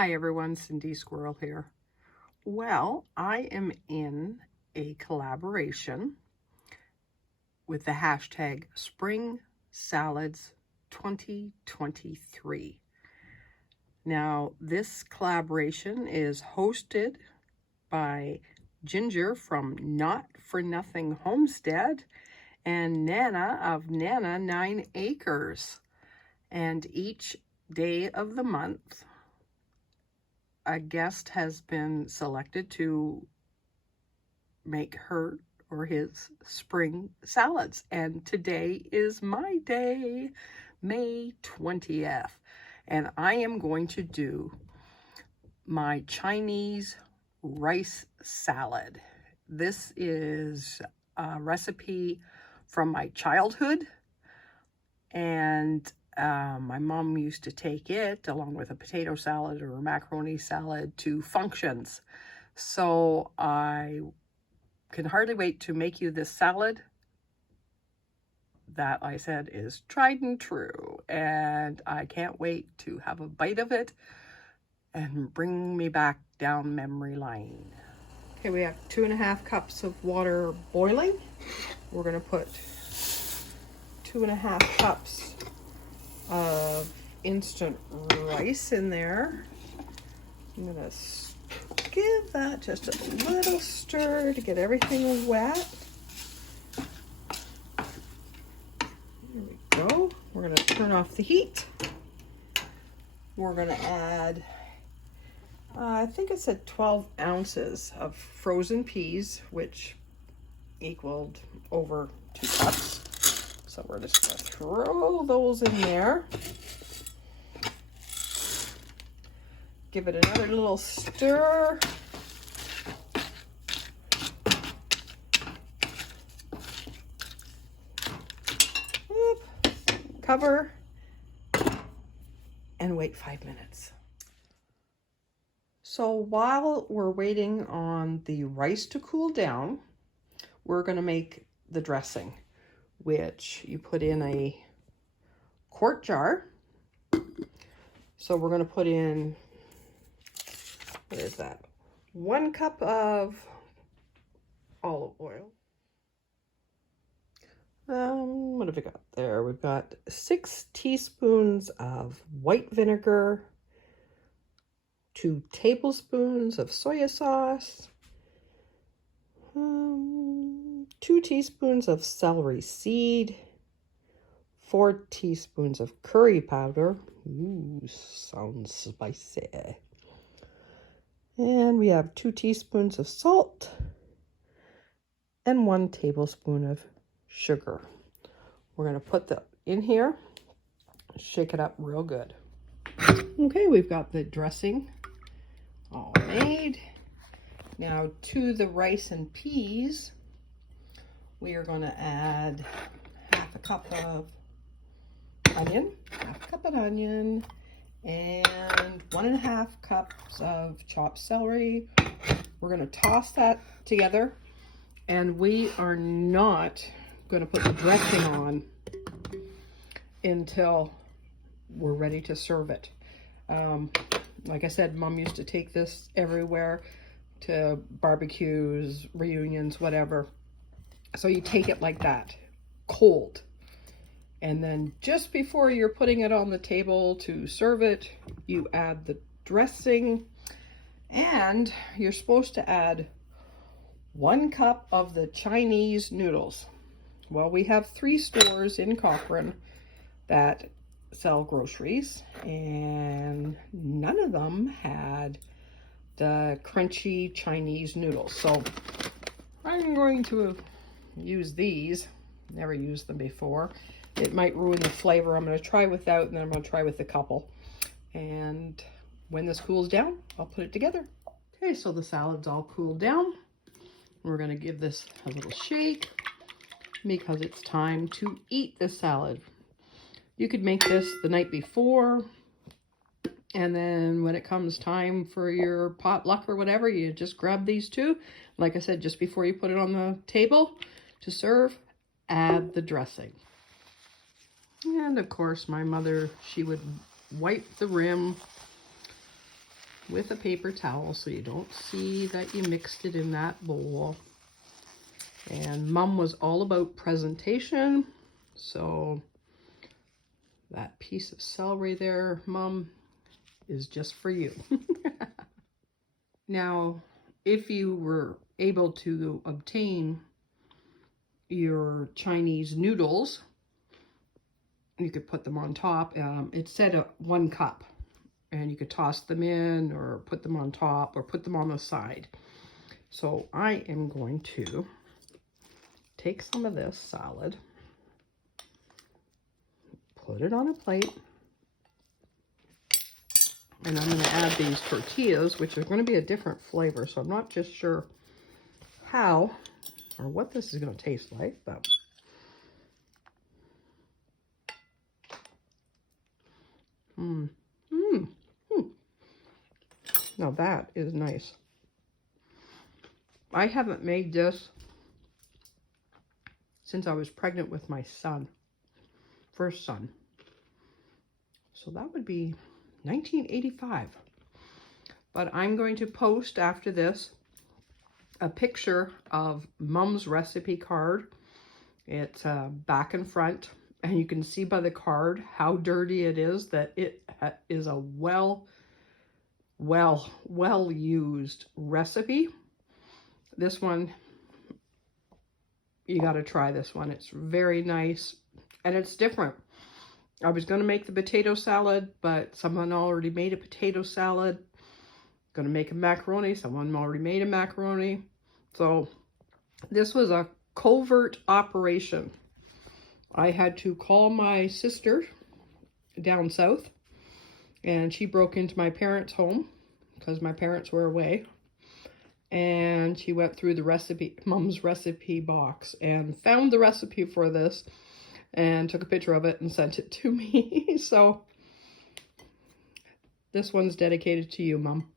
Hi everyone, Cindy Squirrel here. Well, I am in a collaboration with the hashtag Spring Salads 2023. Now, this collaboration is hosted by Ginger from Not For Nothing Homestead and Nana of Nana 9 Acres. And each day of the month, a guest has been selected to make her or his spring salads. And today is my day, May 20th. And I am going to do my Chinese rice salad. This is a recipe from my childhood. And my mom used to take it along with a potato salad or a macaroni salad to functions. So I can hardly wait to make you this salad that I said is tried and true. And I can't wait to have a bite of it and bring me back down memory lane. Okay, we have 2.5 cups of water boiling. We're going to put 2.5 cups of instant rice in there. I'm gonna give that just a little stir to get everything wet. There we go. We're gonna turn off the heat. We're gonna add, I think it said 12 ounces of frozen peas, which equaled over 2 cups. So we're just going to throw those in there. Give it another little stir. Oop. Cover and wait 5 minutes. So while we're waiting on the rice to cool down, we're going to make the dressing, which you put in a quart jar. So we're going to put in, what is that? 1 cup of olive oil. What have we got there? We've got 6 teaspoons of white vinegar, 2 tablespoons of soy sauce, 2 teaspoons of celery seed, 4 teaspoons of curry powder. Ooh, sounds spicy. And we have 2 teaspoons of salt and 1 tablespoon of sugar. We're going to put that in here, shake it up real good. Okay, we've got the dressing all made. Now to the rice and peas, we are going to add half a cup of onion, and 1.5 cups of chopped celery. We're going to toss that together, and we are not going to put the dressing on until we're ready to serve it. Like I said, Mom used to take this everywhere, to barbecues, reunions, whatever. So you take it like that, cold. And then just before you're putting it on the table to serve it, you add the dressing. And you're supposed to add 1 cup of the Chinese noodles. Well, we have 3 stores in Cochrane that sell groceries, and none of them had the crunchy Chinese noodles. So I'm going to use these. Never used them before. It might ruin the flavor. I'm going to try without, and then I'm going to try with a couple. And when this cools down, I'll put it together. Okay, so the salad's all cooled down. We're going to give this a little shake because it's time to eat the salad. You could make this the night before, and then when it comes time for your potluck or whatever, you just grab these 2. Like I said, just before you put it on the table to serve, add the dressing. And of course, my mother, she would wipe the rim with a paper towel so you don't see that you mixed it in that bowl. And Mom was all about presentation, so that piece of celery there, Mom, is just for you. Now, if you were able to obtain your Chinese noodles, you could put them on top. It said 1 cup, and you could toss them in or put them on top or put them on the side. So I am going to take some of this salad, put it on a plate, and I'm going to add these tortillas, which are going to be a different flavor, so I'm not just sure how or what this is going to taste like, but now that is nice. I haven't made this since I was pregnant with my son, first son. So that would be 1985. But I'm going to post after this a picture of Mom's recipe card. It's back and front, and you can see by the card how dirty it is, that it is a well used recipe. This one, you got to try this one. It's very nice, and it's different. I was going to make the potato salad, but someone already made a potato salad. Going to make a macaroni. Someone already made a macaroni. So this was a covert operation. I had to call my sister down south, and she broke into my parents' home because my parents were away. And she went through the recipe, Mom's recipe box, and found the recipe for this and took a picture of it and sent it to me. So this one's dedicated to you, Mom.